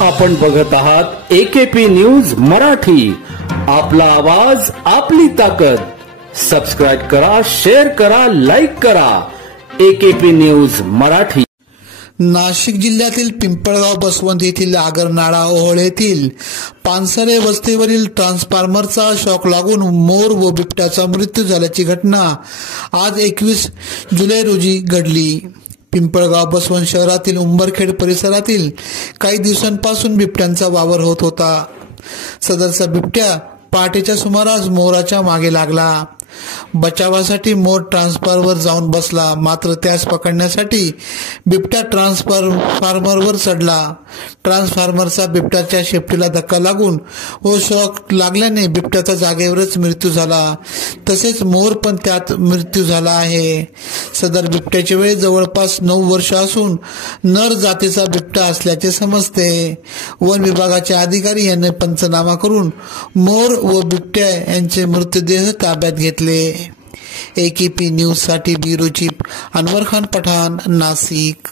आपण बघत आहात एकेपी न्यूज मराठी। आपला आवाज आपली ताकद। सबस्क्राइब करा, शेअर करा, लाईक करा। AKP news Marathi. नाशिक जिल्ह्यातील पिंपळगाव बसवंत येथील आगरनाळा ओहोळ येथील पानसरे वस्तीवरील ट्रान्सफॉर्मरचा शॉक लागून मोर व बिबट्याचा मृत्यू झाल्याची घटना आज 21 जुलै रोजी घडली। पिंपळगाव बसवंत शहरातील उंबरखेड परिसरातील काही दिवसांपासून बिबट्यांचा वावर होत होता। सदरचा बिबट्या पहाटेच्या सुमारास मोराच्या मागे लागला। बचावासाठी मोर ट्रान्सफॉर्मरवर जाऊन बसला, मात्र त्यास पकडण्यासाठी बिबट्या ट्रान्सफॉर्मरवर चढला। ट्रान्सफॉर्मरचा बिबट्याच्या शेपटीला धक्का लागून व शॉक लागल्याने बिबट्याचा जागेवरच मृत्यू झाला, तसेच मोर पण त्यात मृत्यू झाला आहे। सदर बिबट्याचे वय जवळपास 9 वर्ष असून नर जातीचा बिबट्या असल्याचे समजते। वन विभागाचे अधिकारी यांनी पंचनामा करून मोर व बिबट्या यांचे मृतदेह ताब्यात घेतले। एकेपी न्यूज साठी ब्युरो चीफ अनवर खान पठाण, नाशिक।